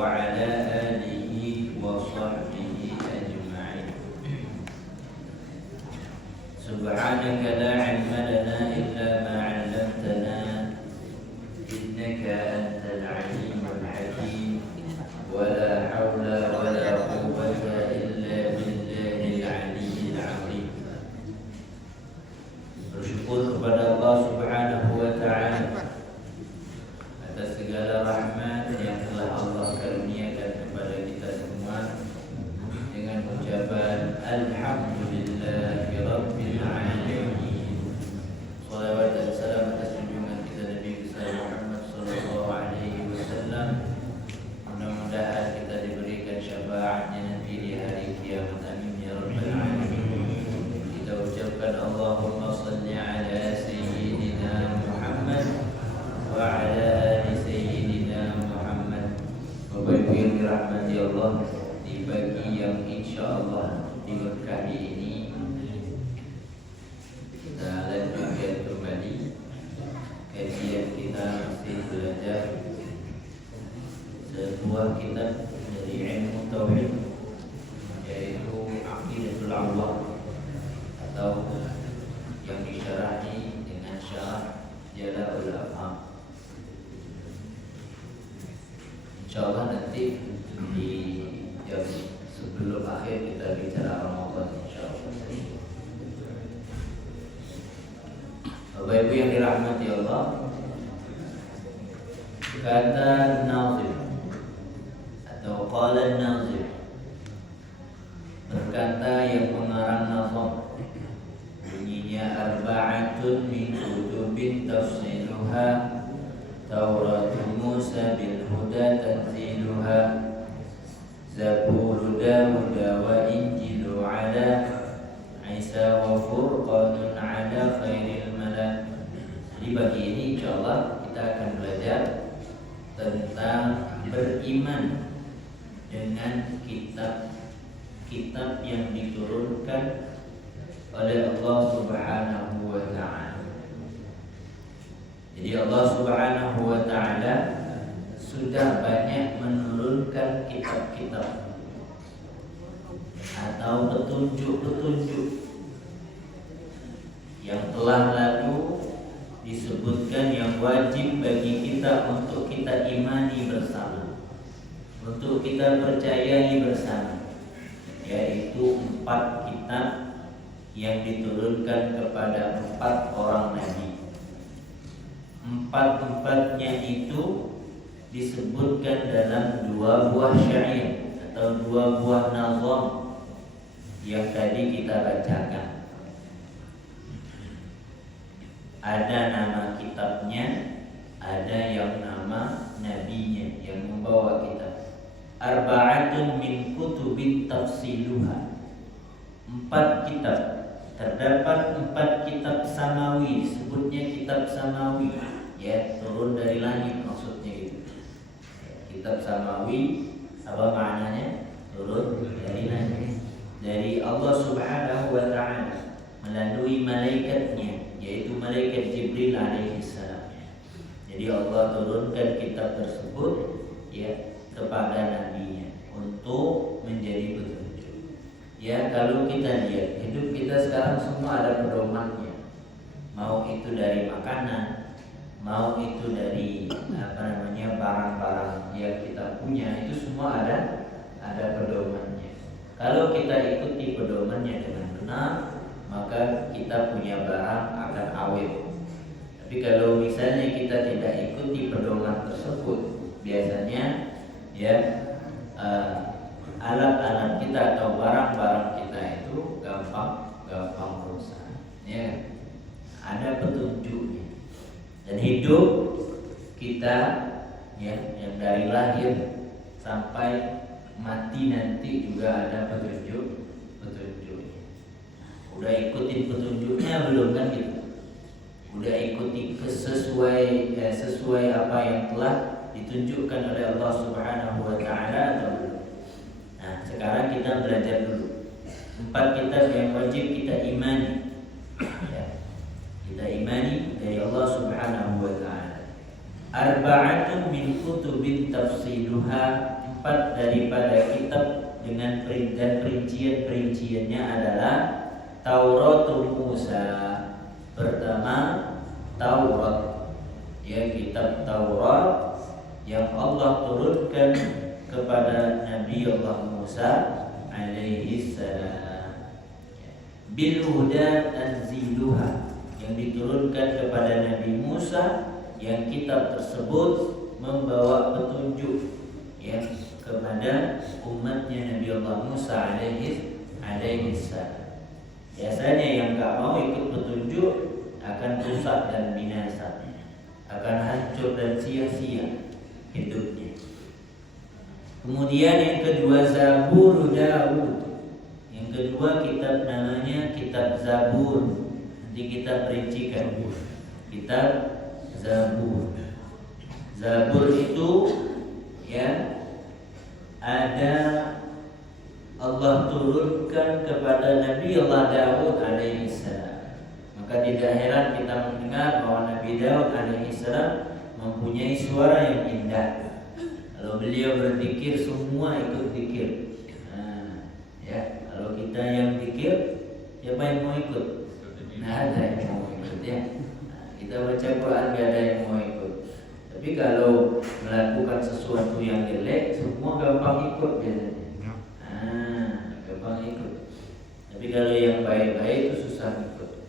وعلى آله وصحبه أجمعين. سبحانك لا علم لنا إلا ما علمتنا إنك أنت العليم الحكيم ولا حول ولا قوة إلا بالله العلي العظيم. Bersyukur kepada Allah Subhanahu wa Ta'ala atas segala rahmat yang telah Allah karuniakan kepada kita semua dengan ucapan Alhamdulillahi Rabbil Alamin. Salawat dan salam atas junjungan kita Nabi besar Muhammad sallallahu alaihi wasallam. Mudah-mudahan kita diberikan syafaatnya nanti di hari kiamat. Amin ya Rabbal Alamin. Kita ucapkan Allahumma salli ala Sayyidina Muhammad wa ala ali Sayyidina Muhammad. Bapak Ibu yang dirahmati Allah, di pagi yang insyaallah diberkahi ini kita lanjutkan kembali kajian kita masih belajar sebuah kitab dari ilmu tauhid, yaitu Aqidatul Awwam atau yang disyarahi dengan syarah Jala'ul Afham. Insyaallah nanti di jam sebelum akhir kita bicara Ramadan insyaallah. Bapak Ibu yang dirahmati Allah, kata Nazim atau qala Nazim, berkata yang mengarang nazam, bunyinya arba'atun min kutubin tafsiluha Taurat Musa bil huda tanziluha Zabur Dawud wa Injilu ala Isa wa Furqanun ala khairil malak. Jadi bagi ini insyaallah kita akan belajar tentang beriman dengan kitab-kitab yang diturunkan oleh Allah Subhanahu wa Ta'ala. Jadi Allah Subhanahu wa Ta'ala sudah banyak menurunkan kitab-kitab atau petunjuk-petunjuk yang telah lalu disebutkan yang wajib bagi kita untuk kita imani bersama, untuk kita percayai bersama, yaitu 4 kitab yang diturunkan kepada 4 orang nabi. 4-4-nya itu disebutkan dalam 2 buah syair atau 2 buah nazam yang tadi kita bacakan. Ada nama kitabnya, ada yang nama nabinya yang membawa kitab. Arba'atun min kutubin tafsiluha, 4 kitab. Terdapat 4 kitab samawi, disebutnya kitab samawi, ya, turun dari langit maksudnya gitu. Kitab samawi apa maknanya? Turun dari langit, dari Allah Subhanahu wa Ta'ala melalui malaikatnya, yaitu malaikat Jibril alaihi salam. Jadi Allah turunkan kitab tersebut ya kepada nabinya untuk menjadi petunjuk. Ya, kalau kita lihat hidup kita sekarang semua ada pedomannya. Mau itu dari makanan, mau itu dari barang-barang yang kita punya, itu semua ada pedomannya. Kalau kita ikuti pedomannya dengan benar, maka kita punya barang akan awet. Tapi kalau misalnya kita tidak ikuti pedoman tersebut, biasanya ya alat-alat kita atau barang-barang kita itu gampang rusak. Ya, ada petunjuknya. Dan hidup kita ya yang dari lahir sampai mati nanti juga ada petunjuknya. Udah ikutin petunjuknya belum kan gitu? Udah ikuti sesuai apa yang telah ditunjukkan oleh Allah Subhanahu wa Ta'ala atau belum? Nah, sekarang kita belajar dulu 4 kitab yang wajib kita imani ya. Kita imani dari Allah Subhanahu wa Ta'ala. Arba'atun min kutubin tafsiluha, 4 daripada kitab dengan dan perincian-perinciannya adalah Tauratul Musa. Pertama Taurat, ya kitab Taurat yang Allah turunkan kepada Nabi Allah Musa alaihi salam. Bil huda tanziluha, yang diturunkan kepada Nabi Musa, yang kitab tersebut membawa petunjuk ya kepada umatnya Nabi Allah Musa alaihi salam. Biasanya yang enggak mau ikut petunjuk akan rusak dan binasa, akan hancur dan sia-sia hidupnya. Kemudian yang kedua Zabur Daud. Yang kedua kitab namanya kitab Zabur. Nanti kita perincikan kitab Zabur. Zabur itu ya ada Allah turunkan kepada Nabi Allah Daud alaihi salam. Maka tidak heran kita mendengar bahwa Nabi Daud alaihi salam mempunyai suara yang indah. Kalau beliau berzikir semua ikut zikir. Ya, kalau kita yang zikir, siapa yang mau ikut? Nah, ada yang mau ikut ya. Kita baca Quran gak ada yang mau ikut. Tapi kalau melakukan sesuatu yang jelek, semua gampang ikut biasanya. Gampang ikut. Tapi kalau yang baik-baik itu susah ikut.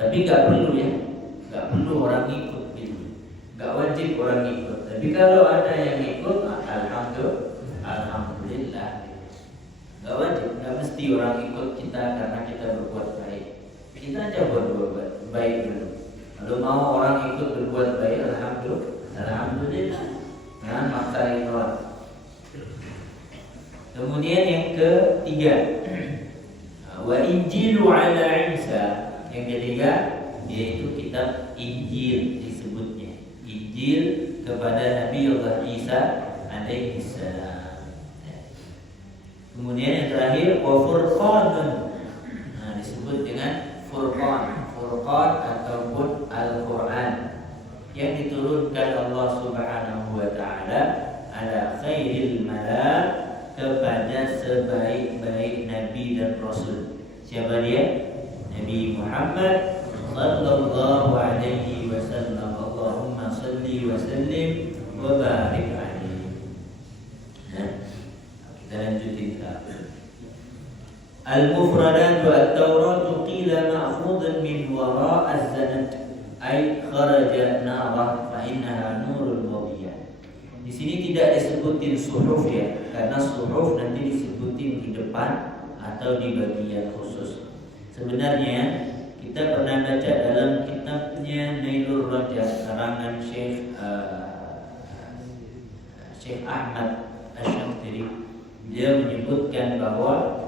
Tapi gak perlu ya, gak perlu orang ikut gitu. Gak wajib orang ikut. Tapi kalau ada yang ikut, alhamdulillah. Gak wajib, gak mesti orang ikut kita karena kita berbuat baik. Kita aja berbuat baik dulu. Kalau mau orang ikut berbuat baik, alhamdulillah. Jangan maksain orang. Kemudian yang ketiga, wa Injilu ala Isa. Yang ketiga yaitu kitab Injil disebutnya. Injil kepada Nabi Allah Isa alaihi salam. Kemudian yang terakhir wa Furqanun. Disebut dengan Furqan ataupun Al-Quran yang diturunkan Allah Subhanahu wa taala ala khairil mala, kepada sebaik-baik nabi dan rasul. Siapa dia? Nabi Muhammad sallallahu alaihi wasallam. Allahumma salli wa sallim wa barik alaihi. Kita lanjutin Al-Mufradat wa At-Taurat qila ma'khudun min wara' az-zanat ay kharaja narah fa innaha nurul wadiyah. Di sini tidak disebutin suhuf ya, karena suhuf nanti disebutin di depan atau di bagian khusus. Sebenarnya kita pernah baca dalam kitabnya Nailur Rajah karangan Syekh Ahmad Asy-Syamtiri. Dia menyebutkan bahwa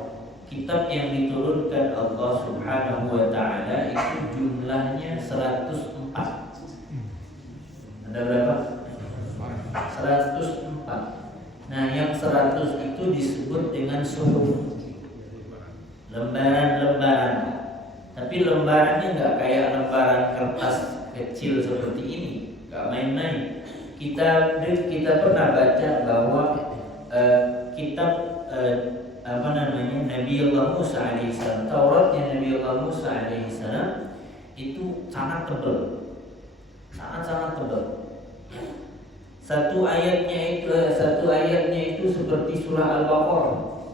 kitab yang diturunkan Allah Subhanahu wa taala itu jumlahnya 104. Ada berapa? 104. Nah, yang 100 itu disebut dengan suhuf. Lembaran-lembaran. Tapi lembarannya enggak kayak lembaran kertas kecil seperti ini, enggak main-main. Kita pernah baca bahwa kitab Nabi Allah Musa alaihissalam, Tauratnya Nabi Allah Musa alaihissalam itu sangat tebal, sangat tebal. Satu ayatnya itu seperti surah Al-Baqarah.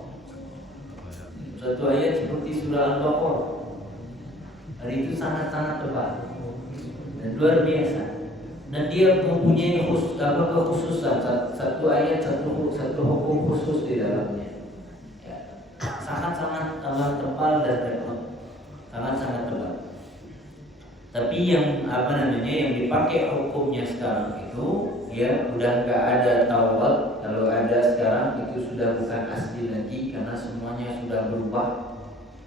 Satu ayat seperti surah Al-Baqarah. Hari itu sangat tebal dan luar biasa. Dan dia mempunyai kekhususan, satu ayat satu hukum khusus di dalamnya. Sangat tebal dan repot, sangat tebal. Tapi yang yang dipakai hukumnya sekarang itu ya udah nggak ada Taurat. Kalau ada sekarang itu sudah bukan asli lagi karena semuanya sudah berubah,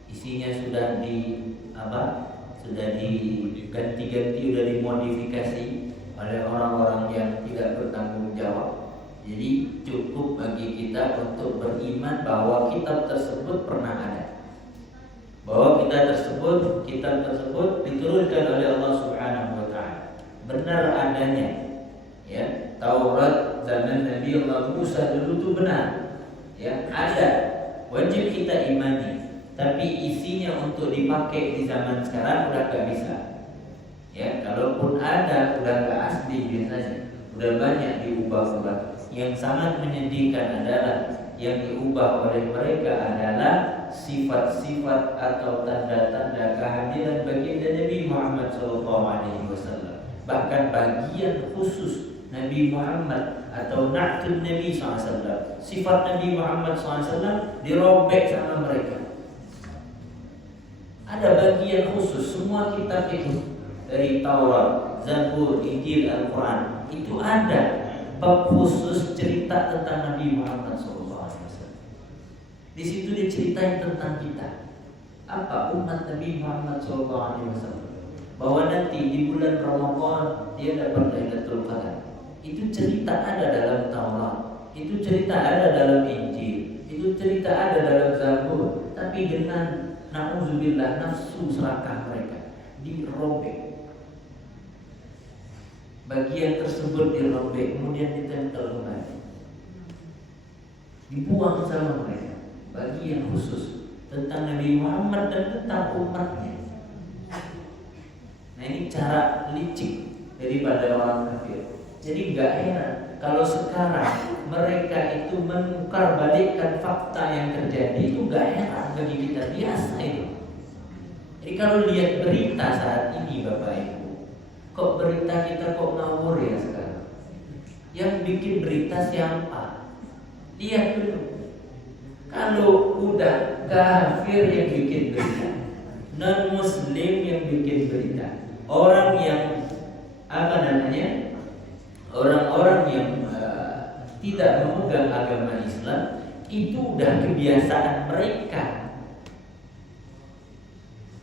isinya sudah diganti-ganti, sudah dimodifikasi oleh orang-orang yang tidak bertanggung jawab. Jadi cukup bagi kita untuk beriman bahwa kitab tersebut pernah ada, bahwa kitab tersebut diturunkan oleh Allah Subhanahu wa taala, benar adanya. Ya, Taurat zaman Nabi Allah Musa dulu itu benar. Ya, ada, wajib kita imani. Tapi isinya untuk dipakai di zaman sekarang udah gak bisa. Ya, kalaupun ada udah gak asli biasanya. Udah banyak diubah-ubah. Yang sangat menyedihkan adalah yang diubah oleh mereka adalah sifat-sifat atau tanda-tanda kehadiran baginda Nabi Muhammad SAW. Bahkan bagian khusus Nabi Muhammad atau na'tul Nabi SAW, sifat Nabi Muhammad SAW dirobek sama mereka. Ada bagian khusus, semua kitab itu dari Taurat, Zabur, Injil, Al-Quran itu ada bab khusus cerita tentang Nabi Muhammad SAW. Di situ diceritain tentang kita, apa umat Nabi Muhammad SAW, bahwa nanti di bulan Ramadan dia dapat Lailatul Qadar. Itu cerita ada dalam Taurat, itu cerita ada dalam Injil, itu cerita ada dalam Zabur. Tapi dengan na'udzubillah nafsu serakah mereka dirobek. Bagian tersebut dirobek, kemudian ditempel kembali, dibuang sama mereka. Bagian khusus tentang Nabi Muhammad dan tentang umatnya. Nah, ini cara licik daripada orang kafir. Jadi gak heran kalau sekarang mereka itu menukar balikkan fakta yang terjadi, itu gak heran bagi kita, biasa itu. Jadi kalau lihat berita saat ini Bapak Ibu, kok berita kita kok ngawur ya sekarang? Yang bikin berita siapa? Lihat dulu. Kalau udah kafir yang bikin berita, non muslim yang bikin berita, orang yang orang-orang yang tidak memegang agama Islam, itu udah kebiasaan mereka.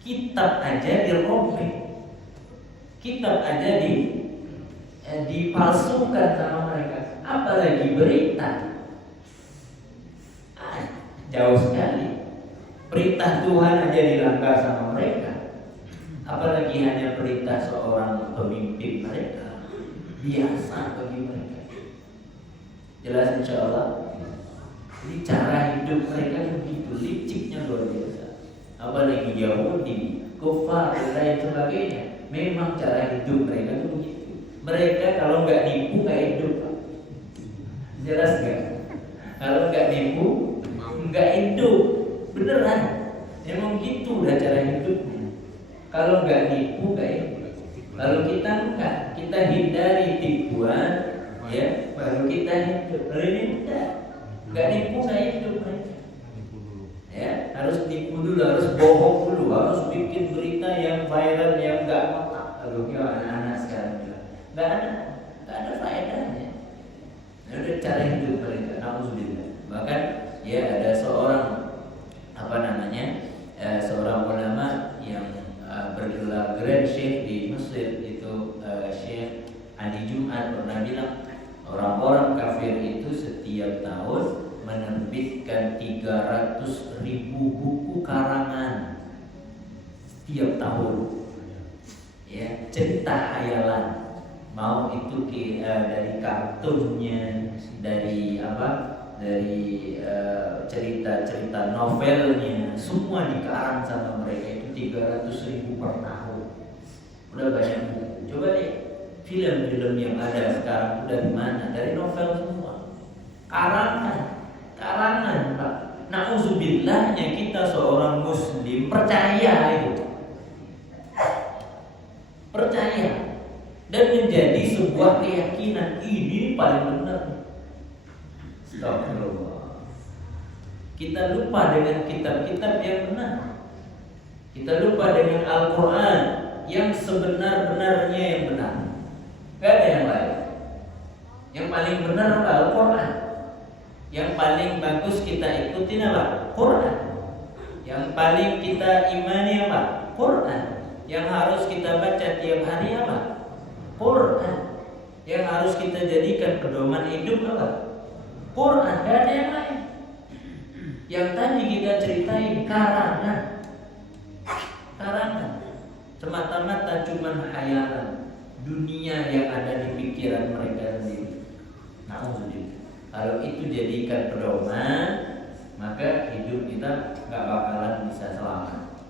Kitab aja dirobek, kitab aja dipalsukan sama mereka, apalagi berita. Jauh sekali. Perintah Tuhan aja dilanggar sama mereka, apalagi hanya perintah seorang pemimpin mereka. Biasa bagi mereka. Jelas insya Allah. Jadi cara hidup mereka begitu liciknya, luar biasa. Apalagi Yahudi, kufar dan lain sebagainya. Memang cara hidup mereka itu begitu. Mereka kalau nggak nipu nggak hidup. Jelas nggak? Kalau nggak nipu nggak hidup. Beneran. Emang gitu udah cara hidupnya. Kalau nggak nipu nggak hidup. Kalau kita enggak, kita hindari tipuan, ya, baru kita hidup. Kalau ini nggak nipu nggak hidup mereka. Ya, harus nipu dulu, harus bohong dulu, harus bikin berita yang viral yang nggak ngotak. Kalau anak-anak sekarang juga nggak ada faedahnya. Ini udah cara hidup mereka. Nauzubillah. Bahkan ya ada seorang seorang ulama yang bergelar Grand Sheikh di Mesir itu, Syekh Adi Jumat pernah bilang orang-orang kafir itu setiap tahun menerbitkan 300.000 buku karangan setiap tahun, ya, cerita khayalan, mau itu dari kartunnya, dari cerita-cerita novelnya, semua dikarang sama mereka. Itu 300.000 per tahun. Udah banyak buku. Coba deh, film-film yang ada sekarang udah gimana? Dari novel semua. Karangan, Pak. Naudzubillahnya kita seorang muslim percaya itu. Percaya dan menjadi sebuah keyakinan ini paling benar. Astagfirullah. Kita lupa dengan kitab-kitab yang benar. Kita lupa dengan Al-Quran yang sebenar-benarnya yang benar. Gak ada yang lain. Yang paling benar apa? Al-Quran. Yang paling bagus kita ikutin apa? Quran. Yang paling kita imani apa? Quran. Yang harus kita baca tiap hari apa? Quran. Yang harus kita jadikan pedoman hidup apa? Quran. Gak ada yang lain. Yang tadi kita ceritain karangan, semata-mata cuman khayalan, dunia yang ada di pikiran mereka sendiri. Na'udzubillah. Kalau itu jadikan pedoman, maka hidup kita gak bakalan bisa selamat.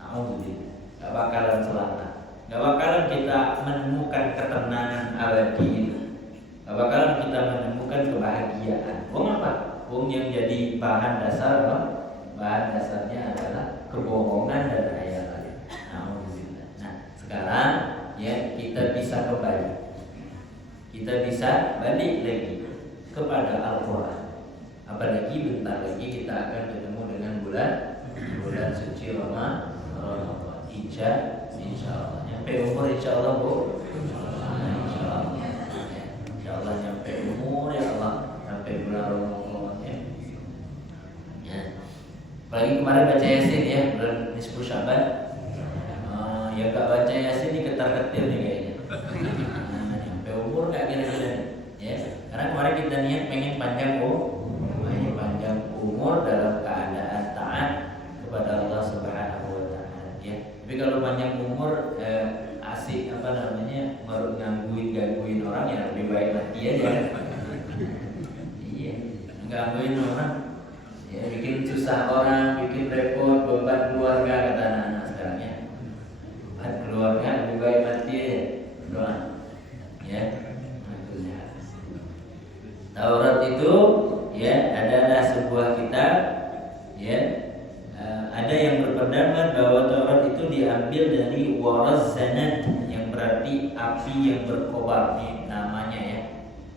Na'udzubillah. Gak bakalan selamat. Gak bakalan kita menemukan ketenangan abadi itu. Gak bakalan kita menemukan kebahagiaan. Wong apa? Wong yang jadi bahan dasar, bahan dasarnya adalah kebohongan dan khayalan. Alhamdulillah. Nah, sekarang ya kita bisa kembali. Kita bisa balik lagi kepada Al-Quran. Apalagi bentar lagi kita akan ketemu dengan bulan suci Ramadan. Insyaallah. Nyampe umur insyaallah, Bu. Insyaallah. Insyaallah nyampe umur ya Allah, sampai bulan Ramadan ya. Ya. Apalagi kemarin baca Yasin ya, bulan Nisfu Syaban. Ya gak baca Yasin ini ketar-ketir nih kayaknya. Nyampe umur gak kira-kira ya. Karena kemarin kita niat pengen panjang umur dalam keadaan taat kepada Allah Subhanahu wa taala ya. Tapi kalau panjang umur asik gangguin orang ya lebih baik mati aja. Iya, gangguin orang ya, bikin susah orang, bikin repot, beban keluarga kata anak-anak sekarang ya. Beban keluarga lebih baik mati aja. Doa ya. Taurat itu ya adalah sebuah kitab ya. Ada yang berpendapat bahwa Taurat itu diambil dari waraz zanad yang berarti api yang berkobar, nih namanya ya,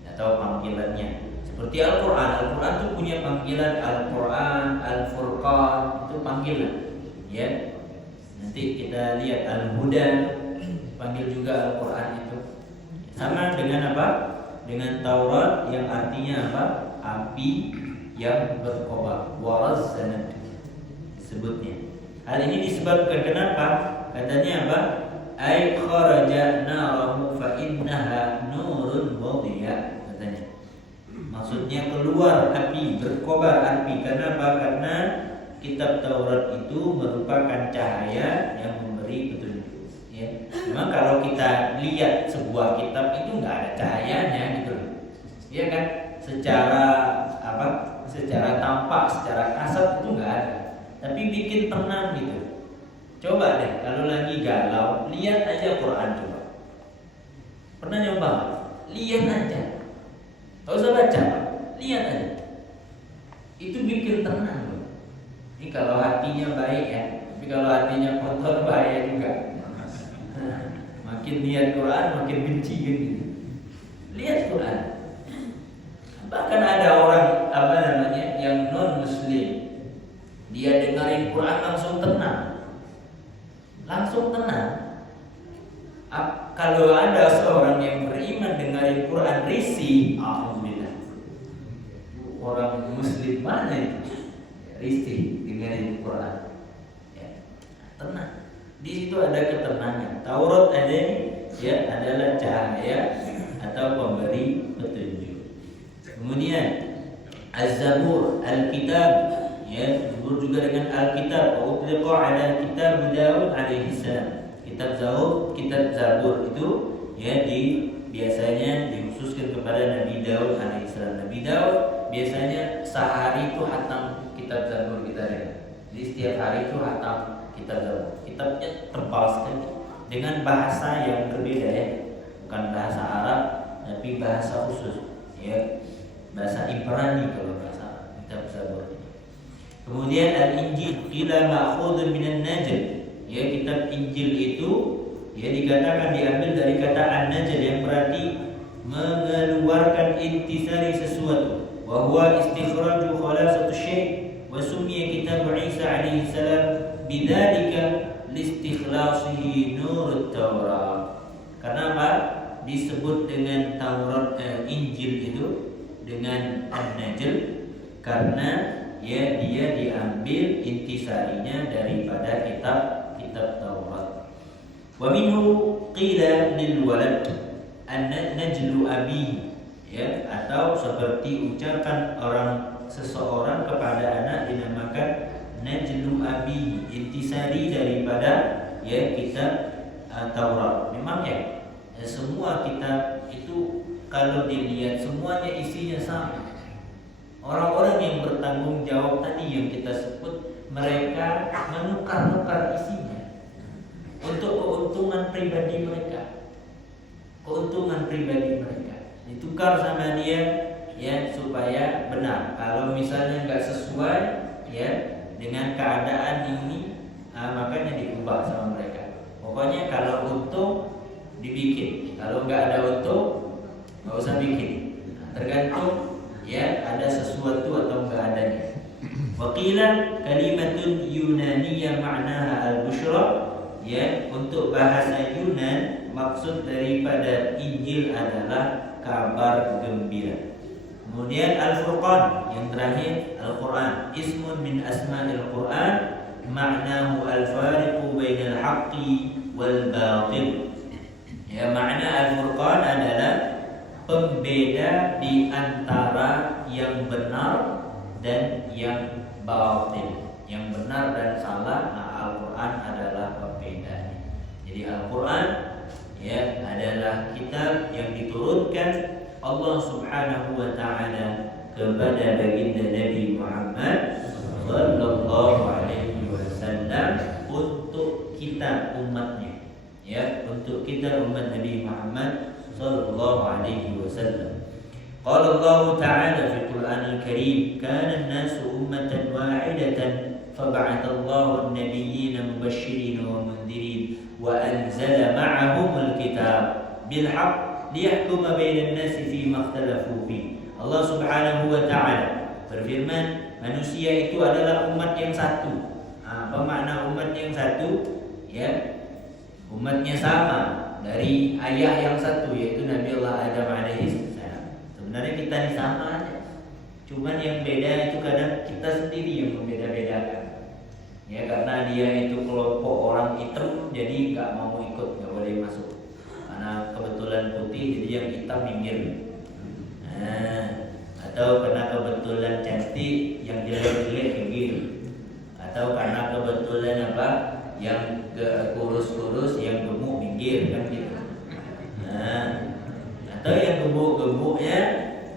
atau panggilannya. Seperti Al-Quran, Al-Quran itu punya panggilan Al-Quran, Al-Furqan, itu panggilan ya. Nanti kita lihat Al-Huda, panggil juga Al-Quran itu. Sama dengan apa? Dengan Taurat yang artinya apa? Api yang berkobar, waraz zanad disebutnya. Hal ini disebabkan kenapa? Katanya apa? Ai kharaja narahu fa innaha nurun wadhiya, katanya. Maksudnya keluar api, berkobar api. Kenapa? Karena kitab Taurat itu merupakan cahaya yang memberi petunjuk ya. Memang kalau kita lihat sebuah kitab itu enggak ada cahayanya gitu. Iya kan? Secara apa? Secara tampak, secara kasat itu enggak ada. Tapi bikin tenang gitu. Coba deh kalau lagi galau, lihat aja Quran coba. Pernah nyoba? Lihat aja. Gak usah baca, lihat aja. Itu bikin tenang loh. Ini kalau hatinya baik ya. Tapi kalau hatinya kotor bahaya juga. Makin lihat Quran makin benci gitu. Lihat Quran. Bahkan ada orang yang non muslim, dia dengerin Quran langsung tenang. Kalau ada seorang yang beriman dengerin Quran risih, alhamdulillah. Orang muslim mana itu? Risih dengerin Quran. Ya, tenang. Di situ ada ketenangan. Taurat ada ya adalah cahaya atau pemberi petunjuk. Kemudian Az-Zabur, Al-Kitab ya, disebut juga dengan Alkitab. Utliqa ala kitab Daud alaihi salam. Kitab Zabur itu ya biasanya dikhususkan kepada Nabi Daud alaihi salam. Nabi Daud biasanya sehari itu hatam kitab Zabur kita ya. Jadi setiap hari itu hatam kitab Zabur. Kitabnya tebal sekali dengan bahasa yang berbeda ya. Bukan bahasa Arab tapi bahasa khusus ya. Bahasa Ibrani kalau bahasa kitab Zabur. Kemudian Al-Injil qila ma'khudun minan najl. Ya, kitab Injil itu ya dikatakan diambil dari kata an-najl yang berarti mengeluarkan intisari sesuatu. Wa huwa istikhraju khalasatu syai' wa summiya kitab Isa alaihi salam bidzalika listikhlasihi nurut Taurat. Karena apa? Disebut dengan Taurat Injil itu dengan an-najl karena ya dia diambil intisarinya daripada kitab Taurat. Wa minhu qila lil walad an-najlu abi ya, atau seperti ucapan seseorang kepada anak dinamakan najlu abi, intisari daripada ya kitab Taurat. Memang ya semua kitab itu kalau dilihat semuanya isinya sama. Orang-orang yang bertanggung jawab tadi yang kita sebut, mereka menukar-nukar isinya untuk keuntungan pribadi mereka. Keuntungan pribadi mereka ditukar sama dia, ya, supaya benar. Kalau misalnya nggak sesuai, ya, dengan keadaan ini, makanya diubah sama mereka. Pokoknya kalau untung dibikin, kalau nggak ada untung nggak usah bikin. Tergantung, ya, ada sesuatu atau nggak adanya. Waqila kalimatun Yunaniyah ma'naha al-bushra, ya, untuk bahasa Yunan maksud daripada Injil adalah kabar gembira. Kemudian Al-Furqan yang terakhir, Al-Quran, ismun min asma'il Quran, ma'nahu al-fariqu bainal haqqi wal batil. Ya, makna Al-Furqan adalah pembeda di antara yang benar dan yang batil. Yang benar dan salah, Al-Quran adalah pembedanya. Jadi Al-Quran, ya, adalah kitab yang diturunkan Allah Subhanahu wa ta'ala kepada baginda Nabi Muhammad sallallahu alaihi wasallam untuk kita umatnya, ya, untuk kita umat Nabi Muhammad sallallahu alaihi wasallam. Qala Allah ta'ala fi Qur'anil Karim, kana an-nasu ummatan wahidatan fab'atha Allahu an-nabiyyina mubasysyirin wa mundhirin wa anzala ma'ahumul kitab bil haqq liyahkuma bainan nasi fi ma ikhtalafu fi. Allah Subhanahu wa ta'ala berfirman, manusia itu adalah umat yang satu. Apa makna umat yang satu? Ya, umatnya sama dari ayah yang satu, yaitu Nabi Allah Adam alaihi salam. Sebenarnya kita ini sama aja. Cuman yang beda itu kadang kita sendiri yang membeda-bedakan. Ya, karena dia itu kelompok orang hitam, jadi nggak mau ikut, nggak boleh masuk. Karena kebetulan putih, jadi yang hitam minggir. Atau karena kebetulan cantik, yang jelek-jelek minggir. Atau karena kebetulan apa, yang kurus-kurus, yang gemuk minggir, kan gitu. Atau yang gemuk-gemuknya,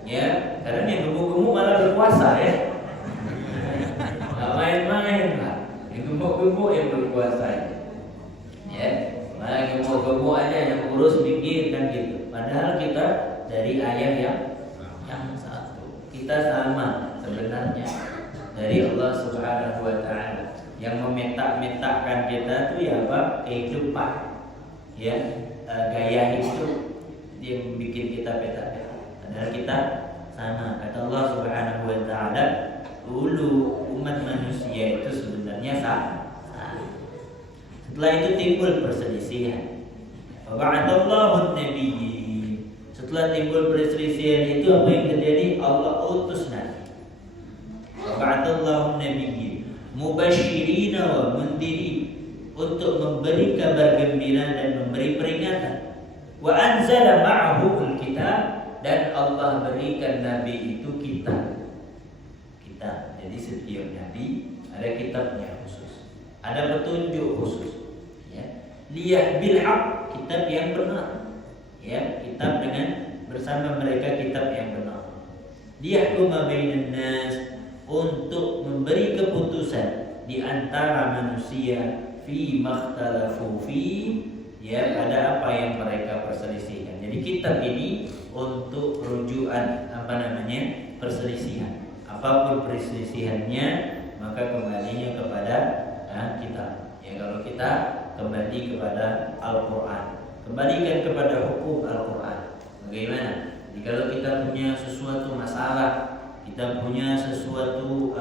ya, karena yang gemuk-gemuk malah berkuasa, ya. Nggak main-main lah. Yang gemuk-gemuk yang berkuasa, ya. Malah gemuk-gemuk aja, yang kurus minggir, kan gitu. Padahal kita dari ayah yang satu. Kita sama sebenarnya dari Allah Subhanahu wa ta'ala. Yang memetak-metakkan kita tuh ya apa? Kehidupan, ya, gaya hidup yang bikin kita peta-peta. Padahal kita sama. Kata Allah Subhanahu wa ta'ala, dulu umat manusia itu sebenarnya sama. Setelah itu timbul perselisihan. Ba'athallahu an-nabiyyin. Setelah timbul perselisihan itu apa yang terjadi? Allah utus nabi. Ba'athallahu an-nabiyyin mubasysyirin wa mundhirin, untuk memberi kabar gembira dan memberi peringatan. Wa anzala ma'ahumul kitab, dan Allah berikan nabi itu kitab. Kitab. Jadi setiap nabi ada kitabnya khusus, ada petunjuk khusus. Liyah bil haq, kitab yang benar, ya, kitab dengan bersama mereka kitab yang benar. Liyahkuma bainan nas, untuk memberi keputusan di antara manusia fi makhtalafu fi, ya, pada apa yang mereka perselisihkan. Jadi kitab ini untuk rujukan perselisihan. Apapun perselisihannya, maka kembalinya kepada kitab. Ya, kalau kita kembali kepada Al-Quran, kembalikan kepada hukum Al-Quran. Bagaimana? Jika kita punya sesuatu masalah, kita punya sesuatu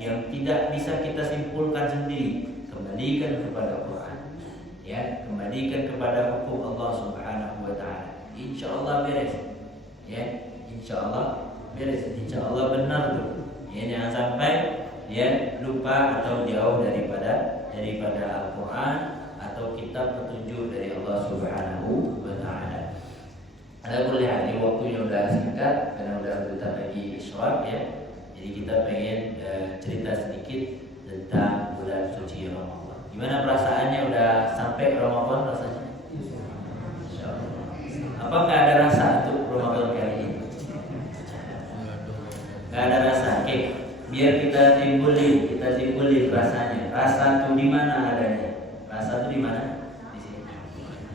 yang tidak bisa kita simpulkan sendiri, kembalikan kepada Quran, ya, kembalikan kepada hukum Allah Subhanahu wa ta'ala. Insyaallah beres, ya, insyaallah beres, insyaallah benar tuh. Ya, jangan sampai, ya, lupa atau jauh daripada Al-Quran atau kitab petunjuk dari Allah Subhanahu wa ta'ala. Ada kuliah, ini waktunya udah singkat karena udah bentar lagi Isra, ya. Jadi kita pengen cerita sedikit tentang bulan suci Ramadan. Gimana perasaannya, udah sampai Ramadan rasanya? Apa nggak ada rasa untuk Ramadan kali ini? Nggak ada rasa. Oke, biar kita timbulin rasanya. Rasa itu di mana adanya? Rasa itu di mana? Di sini.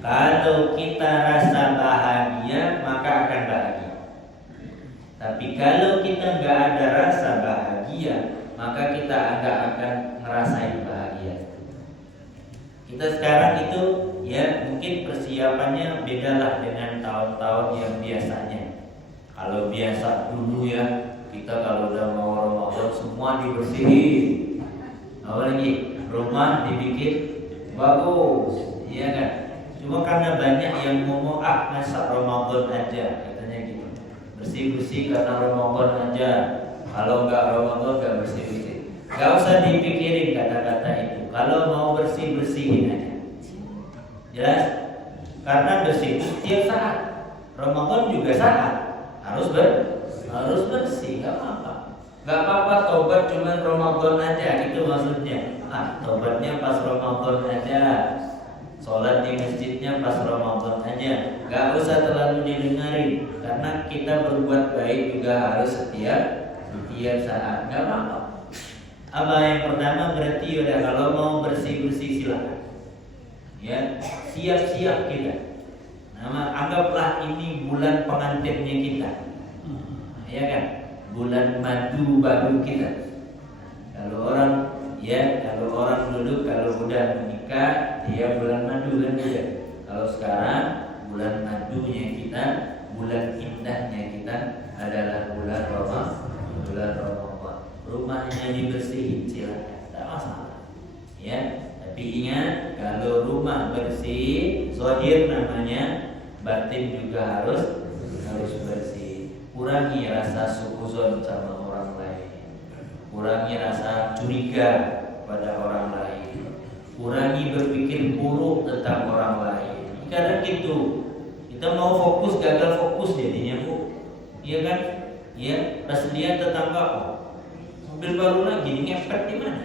Kalau kita rasa bahagia, maka akan bahagia. Tapi kalau kita nggak ada rasa bahagia, maka kita nggak akan ngerasain bahagia. Kita sekarang itu ya mungkin persiapannya bedalah dengan tahun-tahun yang biasanya. Kalau biasa dulu ya, kita kalau udah mau Ramadan semua dibersihin. Apalagi rumah dibikin bagus, iya kan? Cuma karena banyak yang ngomong masa Ramadan aja, katanya gitu. Bersih-bersih karena Ramadan aja. Kalau nggak Ramadan nggak bersih-bersih. Nggak usah dipikirin kata-kata itu. Kalau mau bersih-bersihin aja. Jelas? Karena bersih itu setiap saat. Ramadan juga saat. Harus bersih, nggak apa-apa. Nggak apa-apa taubat cuma Ramadan aja, gitu maksudnya. Taubatnya pas Ramadan aja. Sholat di masjidnya pas Ramadan aja. Nggak usah terlalu didengarin. Karena kita berbuat baik juga harus setiap saat. Nggak apa-apa. Apa yang pertama berarti udah kalau mau bersih-bersih silakan. Ya, siap-siap kita. Anggaplah ini bulan pengantinnya kita. Ya kan? Bulan madu baru kita. Kalau orang dulu kalau udah menikah dia bulan madu kan dia. Kalau sekarang bulan madunya kita, bulan indahnya kita adalah bulan Ramadan. Rumahnya dibersihin silakan, tidak masalah. Ya, tapi ingat kalau rumah bersih, zahir namanya, batin juga harus bersih. Kurangi rasa suuzon sama orang lain. Kurangi rasa curiga pada orang lain. Kurangi berpikir buruk tentang orang lain. Kadang gitu. Kita mau fokus gagal fokus jadinya, Bu. Iya kan? Iya, pas lihat tetangga mobil baru lagi ngepet di mana?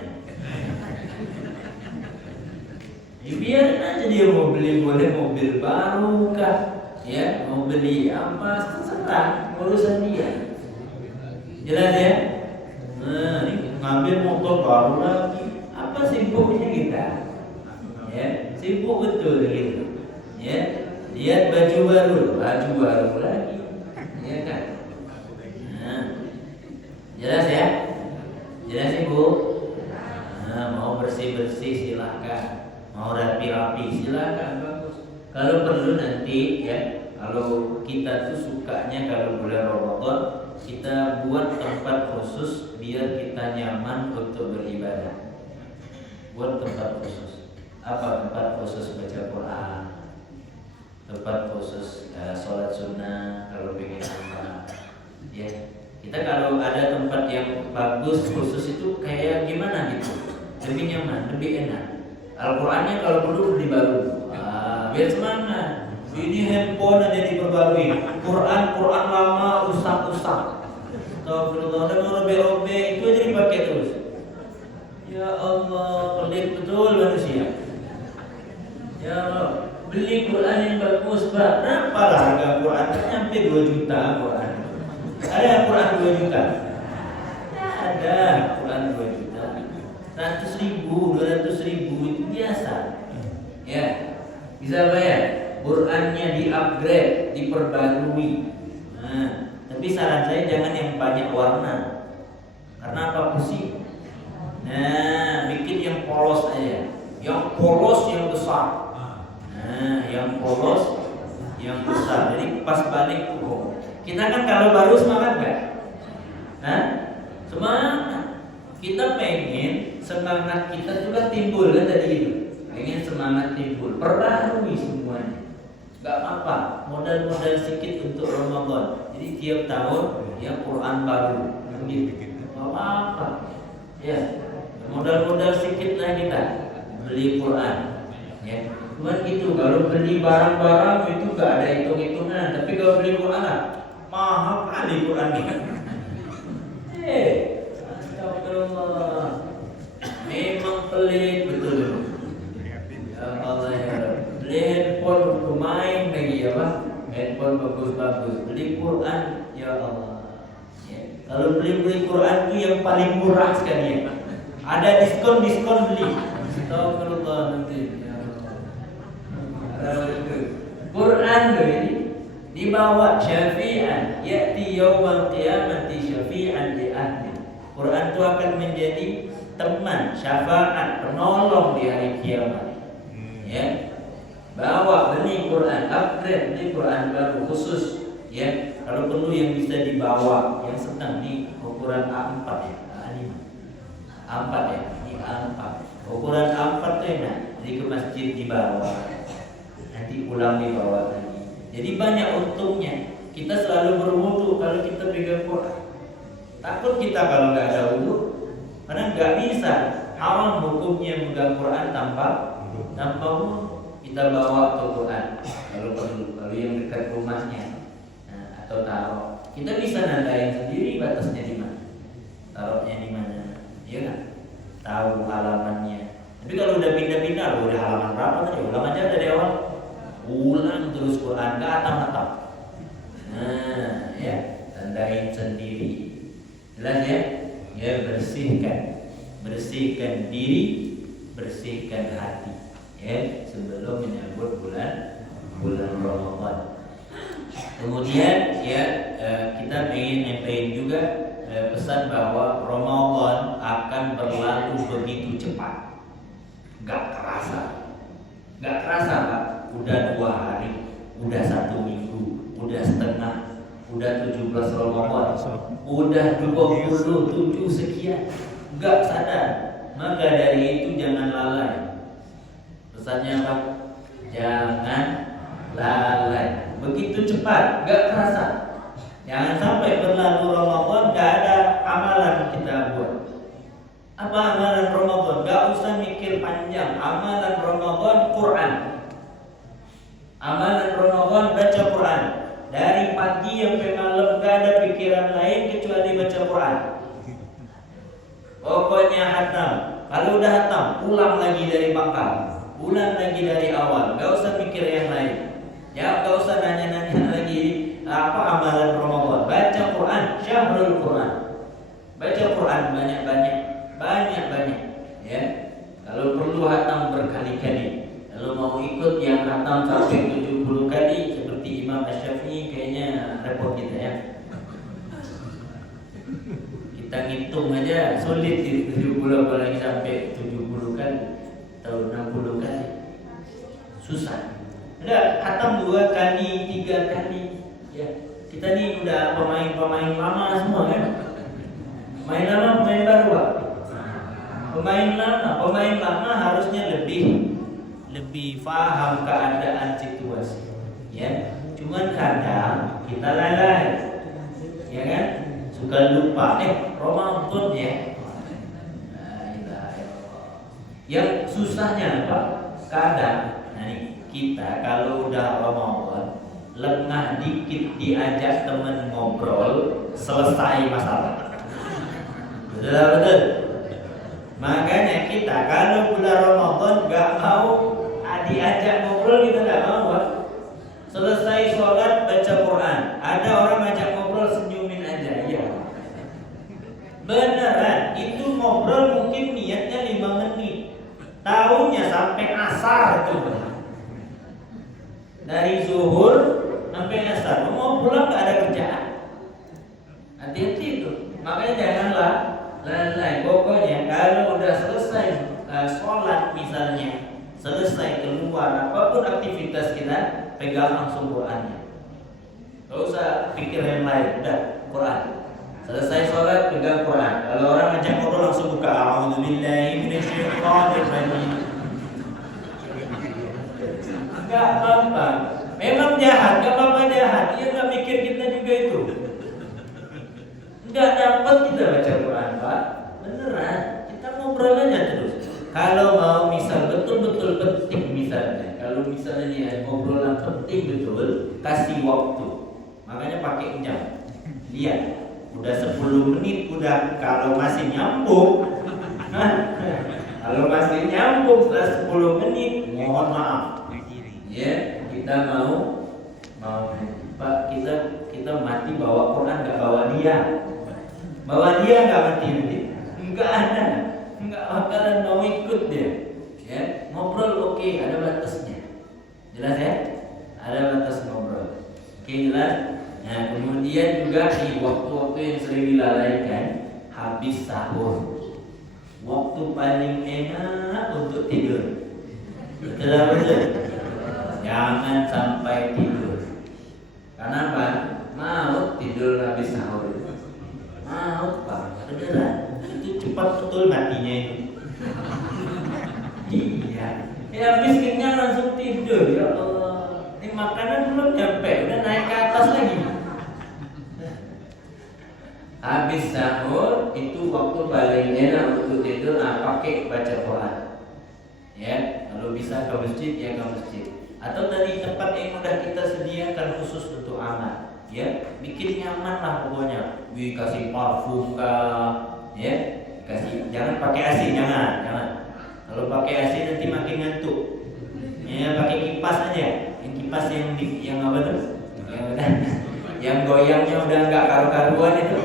Ya biarin aja dia mau beli, boleh mobil baru kah? Ya, mau beli apa terserah, urusan dia. Jelas ya? Nah, ngambil motor baru lagi, apa sibuknya kita? Ya, sibuk betul gitu. Ya, lihat baju baru lagi, ya kan? Nah, jelas ya? Jelas Ibu? Nah, mau bersih-bersih silakan. Mau rapi-rapi silakan, bagus. Kalau perlu nanti ya, kalau kita tuh sukanya kalau bulan Ramadan kita buat tempat khusus biar kita nyaman untuk beribadah. Buat tempat khusus. Apa tempat khusus baca Quran? Tempat khusus sholat sunnah kalau pengen apa? Ya. Kita kalau ada tempat yang bagus khusus itu kayak gimana gitu, lebih nyaman, lebih enak. Al-Qurannya kalau perlu beli baru, biar semangat. Ini handphone aja diperbarui, Quran lama rusak. Astagfirullah, ada mau robek-robek itu aja dipakai terus. Ya Allah, pelit betul manusia. Ya Allah, beli Quran yang bagus, Pak. Berapa harga Quran? Sampai 2 juta Quran. Ada Quran 2 juta? Ada Quran 2 juta. 100.000, 200.000 itu biasa. Ya, bisa bayar. Qurannya di-upgrade, diperbarui. Nah, tapi saran saya jangan yang banyak warna. Karena apa pusing? Nah, bikin yang polos aja. Yang polos yang besar. Nah, yang polos yang besar. Jadi pas balik kita kan kalau baru semangat gak? Nah, semangat. Kita pengen semangat kita juga timbul kan tadi itu. Pengen semangat timbul, perbarui semuanya. Gak apa-apa, modal sedikit untuk Ramadan. Jadi tiap tahun ya Quran baru. Gitu. Gak apa-apa. Ya, modal sedikit lah kita beli Quran. Ya, cuman gitu. Kalau beli barang-barang itu gak ada hitung-hitungan. Tapi kalau beli Quran mahal kali Quran ini. Astagfirullah. Memang pelit betul. Ya Allah ya. Beli handphone untuk main lagi ya Pak. beli Quran, ya Allah. Ya. Kalau beli Quran itu yang paling murah sekali ya. Ada diskon beli. Astagfirullah nanti. Ya Allah. Quran tuh ini dibawa syafi'an, ya'ti yaumal qiyamati syafi'an li ahli. Quran itu akan menjadi teman, syafaat, penolong di hari kiamat. Ya. Bawa beli Quran, upgrade beli Quran baru khusus ya. Kalau perlu yang bisa dibawa, yang sedang di ukuran A4 ya, A5. A4 ya, ini A4. Ukuran A4 tuh enak, jadi ke masjid dibawa. Nanti pulang dibawa lagi. Jadi banyak untungnya. Kita selalu berwudu kalau kita pegang Quran. Takut kita kalau nggak ada wudu, karena nggak bisa. Haram hukumnya megang Quran tanpa wudu. Kita bawa ke Quran kalau perlu, kalau yang dekat rumahnya, atau taruh. Kita bisa nandain sendiri batasnya di mana, taruhnya di mana, ya kan? Tahu halamannya. Tapi kalau udah pindah-pindah, udah halaman berapa tadi? Ulang aja dari awal. Ulang terus Quran ke atam-atam. Nah, ya, tandain sendiri. Jelas ya? Ya, bersihkan diri, bersihkan hati. Ya, sebelum menyambut bulan Ramadan. Kemudian ya kita ingin nyampein juga pesan bahwa Ramadan akan berlalu begitu cepat. Gak kerasa Pak. Udah 2 hari, udah 1 minggu, udah setengah, udah 17 Ramadan, udah 27 sekian. Gak sadar. Maka dari itu jangan lalai. Pesannya apa? Jangan lalai. Begitu cepat, gak terasa. Jangan sampai berlalu Ramadan gak ada amalan kita buat. Apa amalan Ramadan? Gak usah mikir panjang. Amalan Ramadan Quran. Amalan Ramadan baca Quran. Dari pagi sampai malam gak ada pikiran lain kecuali baca Quran. Pokoknya hatam. Kalau udah hatam, pulang lagi dari Makkah. Bulan lagi dari awal, gak usah mikir yang lain. Ya, gak usah nanya-nanya lagi apa amalan Ramadan. Baca Quran, syahrul Quran. Baca Quran banyak-banyak. Ya, kalau perlu hatam berkali-kali. Kalau mau ikut yang hatam sampai 70 kali seperti Imam Asy-Syafi'i, kayaknya repot kita ya. Kita ngitung aja sulit di 70 apalagi sampai 70 kali. Atau 60 kali susah. Udah khatam 2 kali, 3 kali ya. Kita nih udah pemain lama semua kan. Pemain lama, pemain baru Pak. Pemain lama harusnya lebih paham keadaan situasi ya. Cuman kadang kita lalai ya kan, suka lupa Ramadan ya. Yang susahnya apa? Kadang kita kalau udah Ramadan lengah dikit diajak temen ngobrol, selesai masalah. Betul. Makanya kita kalau bulan Ramadan gak mau diajak ngobrol, kita gak mau. Selesai sholat baca Quran. Ada orang ajak ngobrol senyumin aja. Ya. Beneran itu ngobrol mungkin niatnya 5 menit. Tahunya sampai asar tuh. Dari zuhur sampai asar. Mau pulang gak ada kerjaan. Hati-hati itu. Makanya janganlah lalai. Pokoknya kalau udah selesai sholat misalnya, selesai keluar apapun aktivitas kita, pegang langsung Qurannya. Gak usah pikir yang lain. Udah Quran. Selesai sholat pegang Quran. Kalau orang ngajak ngobrol langsung buka A'udzubillahi minasyaitonir rajim. Enggak apa-apa. Memang jahat, enggak apa-apa jahat. Dia enggak mikir kita juga itu. Enggak dapat kita baca Quran, Pak. Beneran. Kita ngobrol aja terus. Kalau mau misal betul-betul penting misalnya. Kalau misalnya ngobrolan penting betul, kasih waktu. Makanya pakai jam. Lihat. Udah 10 menit udah, kalau masih nyambung. Kalau masih nyambung setelah 10 menit, mohon maaf. Ya, kita mau Pak, kita kita mati bawa Quran, nggak bawa dia. Bawa dia nggak mati nanti. Nggak ada. Nggak bakalan mau ikut dia. Ya, ngobrol oke, ada batasnya. Jelas ya? Ada batas ngobrol. Oke, jelas? Nah, kemudian juga di waktu-waktu yang sering dilalaikan, habis sahur. Waktu paling enak untuk tidur. Betul apa betul? Jangan sampai tidur. Kenapa? Mau tidur habis sahur. Mau Pak, beneran. Itu cepat betul matinya itu. Iya. Ya habis kenyang langsung tidur. Ya Allah. Ini makanan belum nyampe, udah naik ke atas lagi. Habis sahur itu waktu paling enak untuk tidur. Pakai baca Quran. Ya, kalau bisa ke masjid ya ke masjid. Atau dari tempat yang udah kita sediakan khusus untuk amal. Ya, bikin nyaman lah pokoknya. Dikasih parfum kah, ya, dikasih. Jangan pakai AC, jangan. Kalau pakai AC nanti makin ngantuk. Ya, pakai kipas aja. Yang kipas yang apa tuh? Yang goyangnya udah nggak karu-karuan itu.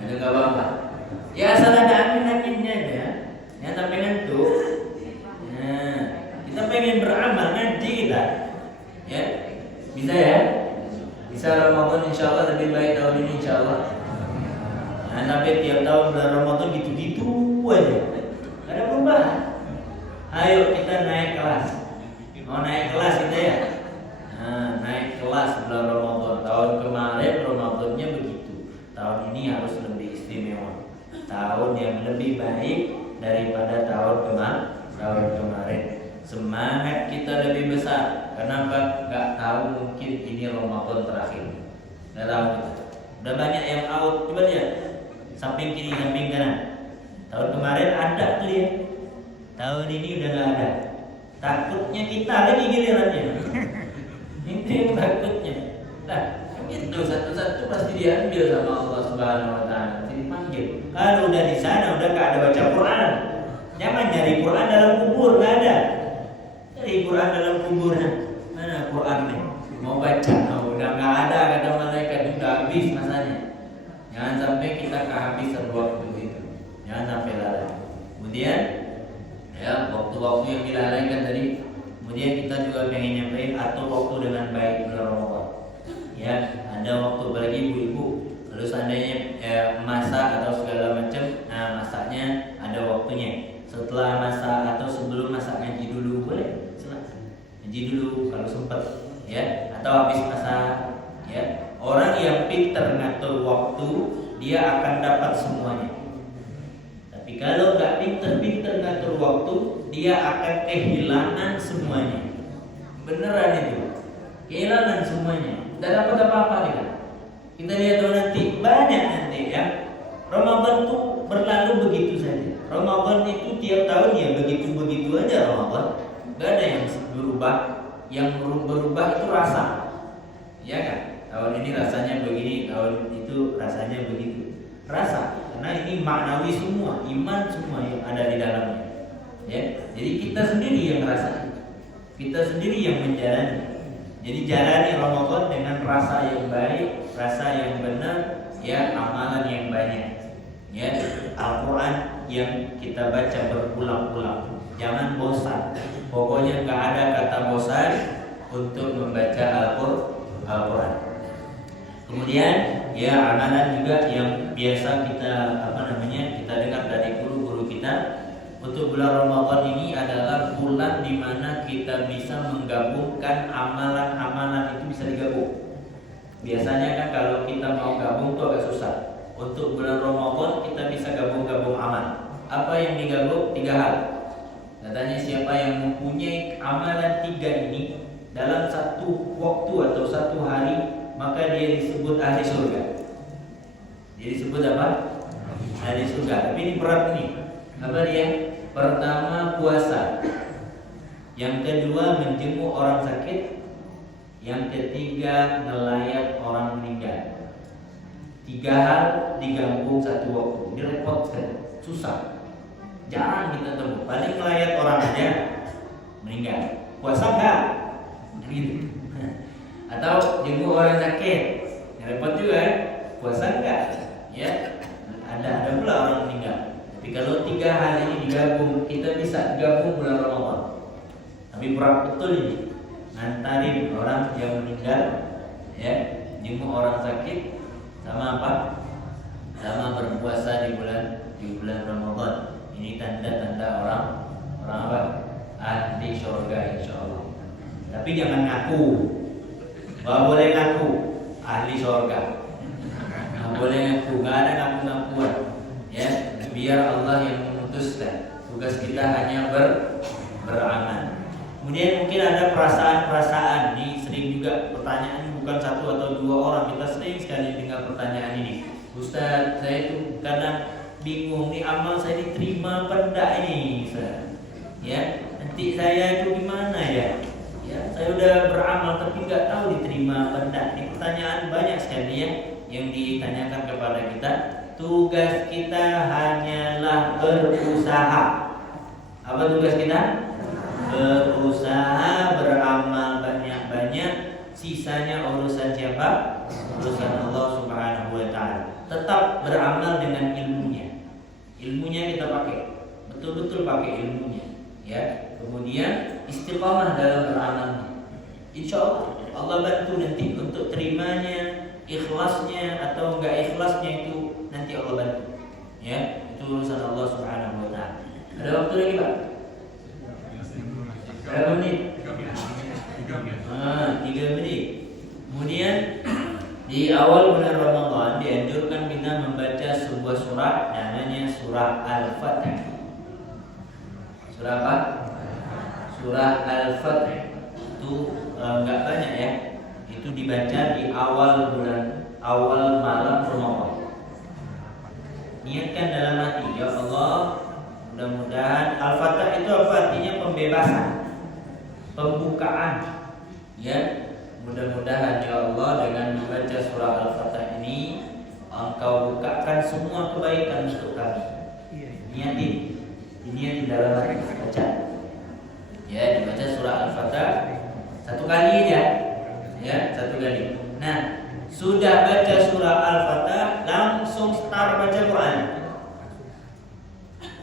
Itu nggak apa-apa. Ya asal ada angin-anginnya aja. Ya sampai ngantuk. Nah, kita pengen beramal ngaji kita. Ya, bisa ya? Bisa Ramadan insya Allah lebih baik tahun ini insya Allah. Nah, sampai tiap tahun bulan Ramadan gitu-gitu aja. Gak ada perubahan. Ayo kita naik kelas. Mau naik kelas kita ya? Nah, naik kelas bulan Ramadan. Tahun kemarin Ramadannya begitu. Tahun ini harus lebih istimewa. Tahun yang lebih baik daripada tahun kemarin. Semangat kita lebih besar. Kenapa? Gak tahu mungkin ini Ramadan terakhir. Gak tahu gitu. Udah banyak yang out. Coba lihat. Samping kiri, samping kanan. Tahun kemarin ada tuh ya. Tahun ini udah gak ada. Takutnya kita lagi gilirannya. Itu yang takutnya. Nah, itu satu-satu pasti diambil sama Allah Subhanahu Wa Taala. Nanti dipanggil. Kalau udah di sana udah gak ada baca Quran. Jangan nyari Quran dalam kubur, gak ada. Cari Quran dalam kuburnya. Mana Qurannya? Mau baca? Udah gak ada kata malaikat, udah habis masanya. Jangan sampai kita kehabisan waktu itu. Jangan sampai lalai. Kemudian ya waktu-waktu yang dilalaikan tadi. Kemudian kita juga pengen nyampein atur waktu dengan baik bulan Ramadan. Ya, ada waktu bagi ibu-ibu. Kalau seandainya masak atau segala macam, nah masaknya ada waktunya. Setelah masak atau sebelum masak ngaji dulu boleh. Ngaji dulu kalau sempat, ya. Atau habis masak, ya. Orang yang pintar ngatur waktu, dia akan dapat semuanya. Tapi kalau nggak pintar ngatur waktu, dia akan kehilangan semuanya. Beneran itu, kehilangan semuanya. Tidak dapat apa-apa kita. Kita lihat nanti banyak nanti ya. Ramadan tuh berlalu begitu saja. Ramadan itu tiap tahun ya begitu-begitu aja Ramadan. Gak ada yang berubah. Yang berubah itu rasa, ya kan? Tahun ini rasanya begini, tahun itu rasanya begitu. Rasa, karena ini maknawi semua, iman semua yang ada di dalamnya. Ya, jadi kita sendiri yang merasa, kita sendiri yang menjalani. Jadi jalani Ramadan dengan rasa yang baik, rasa yang benar, ya amalan yang banyak. Ya, Al-Quran yang kita baca berulang-ulang. Jangan bosan. Pokoknya nggak ada kata bosan untuk membaca Al-Quran. Kemudian ya amalan juga yang biasa kita kita dengar dari guru-guru kita. Untuk bulan Ramadan ini adalah bulan di mana kita bisa menggabungkan amalan-amalan itu bisa digabung. Biasanya kan kalau kita mau gabung itu agak susah. Untuk bulan Ramadan kita bisa gabung-gabung amal. Apa yang digabung? 3 hal. Katanya siapa yang mempunyai amalan 3 ini dalam satu waktu atau satu hari, maka dia disebut ahli surga. Dia disebut apa? Ahli surga. Tapi ini berat nih. Apa dia? Pertama puasa. Yang kedua menjenguk orang sakit. Yang ketiga ngelayat orang meninggal. 3 hal digabung satu waktu. Ini repot sekali, susah. Jarang kita temui. Paling ngelayat orang aja meninggal. Puasa enggak? Gitu. Atau jenguk orang sakit, yang repot juga, puasa enggak? Ya, ada pula orang meninggal. Tapi kalau 3 hal ini digabung, kita bisa gabung bulan Ramadan. Tapi berat betul ini, ngantarin orang yang meninggal, ya, jenguk orang sakit, sama apa? Sama berpuasa di bulan Ramadan. Ini tanda-tanda orang apa? Ahli surga insyaallah. Tapi jangan ngaku. Nggak boleh ngaku ahli surga. Nggak boleh ngaku, nggak ada ngaku-ngakuan. Ya, biar Allah yang memutuskan. Tugas kita hanya beramal. Kemudian mungkin ada perasaan-perasaan. Ini sering juga pertanyaan, bukan 1 atau 2 orang. Kita sering sekali dengar pertanyaan ini. Ustaz, saya itu kadang bingung nih, amal saya diterima apa enggak ini, Ustaz? Ya, nanti saya itu gimana ya? Ya, saya udah beramal tapi nggak tahu diterima apa enggak. Ini pertanyaan banyak sekali ya yang ditanyakan kepada kita. Tugas kita hanyalah berusaha. Apa tugas kita? Berusaha, beramal banyak-banyak. Sisanya urusan siapa? Urusan Allah Subhanahu wa Ta'ala. Tetap beramal dengan ilmunya. Ilmunya kita pakai, betul-betul pakai ilmunya. Ya, kemudian istiqamah dalam beramalnya. Insya Allah bantu nanti untuk terimanya, ikhlasnya atau enggak ikhlasnya itu nanti Allah bantu. Ya, itu urusan Allah Subhanahu wa Ta'ala. Ada waktu lagi, Pak? Berapa menit? 3 menit. Kemudian di awal bulan Ramadan dianjurkan kita membaca sebuah surah namanya surah Al-Fatih. Surah apa? Surah Al-Fatih. Itu enggak banyak ya. Itu dibaca di awal malam Ramadan. Niatkan dalam hati, ya Allah, mudah-mudahan Al-Fatih itu apa artinya? Pembebasan, pembukaan. Ya, mudah-mudahan ya Allah dengan membaca surah Al-Fatih ini Engkau bukakan semua kebaikan untuk kami. Niatin, ini dalam hati baca. Ya, dibaca surah Al-Fatih 1 kali ya. Ya, 1 kali. Nah, sudah baca surah Al-Fatih langsung start baca Quran.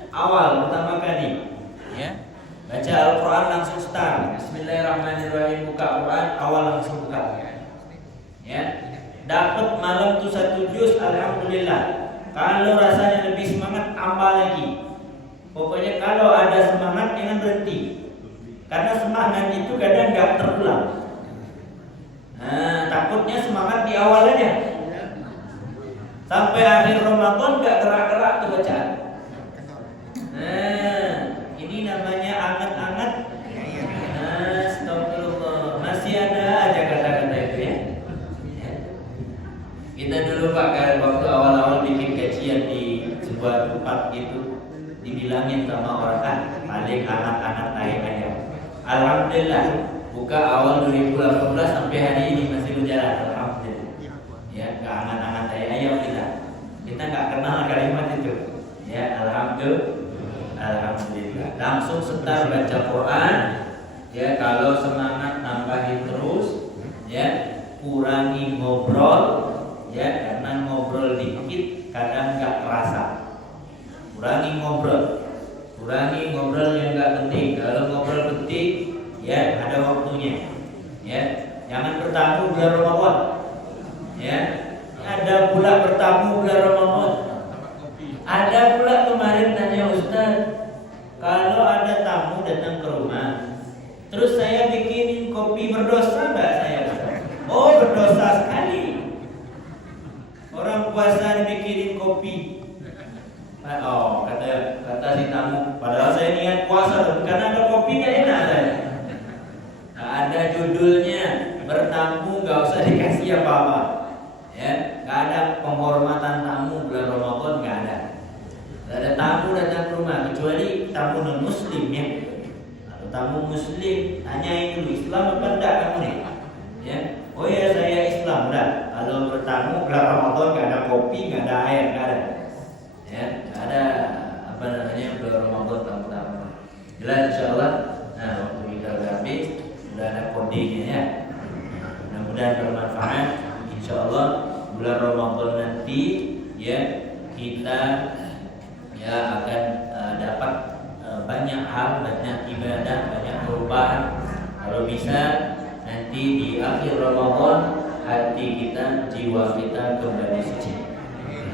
Awal pertama kali, ya. Baca Al-Quran langsung start. Bismillahirrahmanirrahim, buka Quran, awal langsung buka. Ya. Dapat malam tu 1 juz, alhamdulillah. Kalau rasanya lebih semangat, tambah lagi. Pokoknya kalau ada semangat jangan berhenti. Karena semangat itu kadang enggak terulang. Nah, takutnya semangat di awal aja. Sampai akhir Ramadan enggak gerak-gerak tuh bacaan. Nah, ini namanya anget-anget. Astagfirullah. Masih ada aja kata-kata itu ya. Kita dulu Pak, waktu awal-awal bikin kajian di sebuah tempat gitu, dibilangin sama orang kan paling anak-anak naik ayam. Alhamdulillah, buka awal 2018 sampai hari ini masih berjalan. Alhamdulillah. Ya, ke anak-anak ayam kita. Kita nggak kenal kalimat itu. Ya, alhamdulillah. Langsung setar baca Quran. Ya, kalau semangat tambahin terus. Ya, kurangi ngobrol. Ya, karena ngobrol dikit kadang nggak terasa. Kurangi ngobrol yang nggak penting. Kalau ngobrol penting, ya ada waktunya. Ya, jangan bertamu bulan Ramadan. Ya, ada pula bertamu bulan Ramadan. Ada pula kemarin tanya Ustaz, kalau ada tamu datang ke rumah, terus saya bikinin kopi, berdosa nggak saya? Oh, berdosa sekali. Orang puasa dibikinin kopi. Oh, kata si tamu, padahal saya niat puasa, karena ada kopi nggak enak saya. Nah, ada judulnya, bertamu nggak usah dikasih apa-apa. Ya, nggak ada penghormatan tamu bulan Ramadan, nggak ada. Nggak ada tamu datang ke rumah, kecuali tamu non Muslim ya. Atau tamu Muslim, tanyain dulu Islam apa enggak kamu nih? Ya, oh ya saya Islam, udah. Kalau bertamu bulan Ramadan nggak ada kopi, nggak ada air, nggak ada. Ya, nggak ada apa namanya bulan Ramadan tamu-tamu. Jelas insyaallah. Nah, waktu kita udah habis, udah ada kodenya ya. Mudah-mudahan mudah-mudahan bermanfaat. Insyaallah bulan Ramadan nanti ya kita ya akan dapat banyak hal, banyak ibadah, banyak perubahan. Kalau bisa nanti di akhir Ramadan hati kita, jiwa kita kembali suci.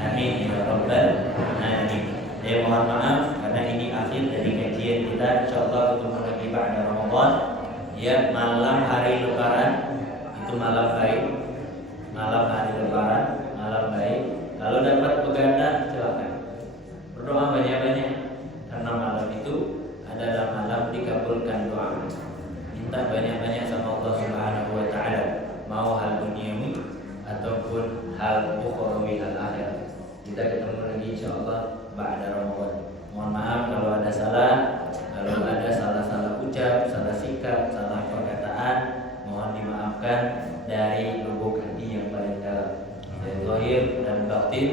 Amin ya rabbal alamin. Saya mohon maaf karena ini akhir dari kajian kita. Insyaallah ketemu lagi pada Ramadan. Ya malam hari Lebaran itu malam baik. Malam hari Lebaran, malam baik. Kalau dapat begadang silakan. Berdoa banyak-banyak karena malam itu adalah malam dikabulkan doa. Minta banyak-banyak sama Allah Subhanahu wa taala, mau hal duniawi ataupun hal ukhrawi al-akhirah. Kita ketemu lagi insyaallah ba'da Ramadan. Mohon maaf kalau ada salah, kalau ada salah-salah ucap, salah sikap, salah perkataan, mohon dimaafkan dari lubuk hati yang paling dalam. Dari zahir dan batin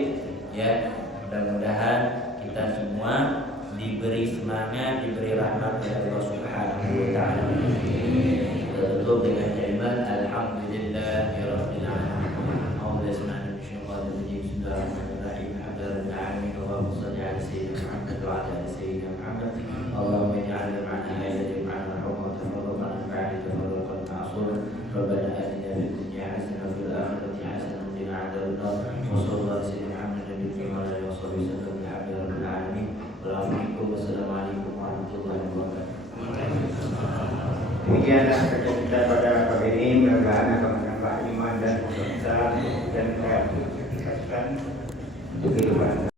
ya, mudah-mudahan kita semua diberi semangat, diberi rahmat dari Allah Subhanahu wa taala. Kita tutup dengan kalimat alhamdulillahirabbil alamin. Alhamdulillah bismillahirrahmanirrahim. Alhamdulillahirabbil alamin. Allahumma shalli ala sayyidina Muhammad wa ala sayyidina Muhammad. Allahumma ij'al ma'ana hadhihi ma'ana wa tafaddalan ba'da tafaddalan ma'suran. Rabbana atina fid dunya hasanah wa fil akhirati hasanah wa qina adzabannar. Wa sallallahu alaihi wa sallam ala nabiyyina wa ala alihi wa sahbihi alhamdulillahirabbil alamin. Wassalamualaikum warahmatullahi wabarakatuh. Demikianlah kerja kita pada pagi ini. Mudah-mudahan akan menambah iman dan kehidupan.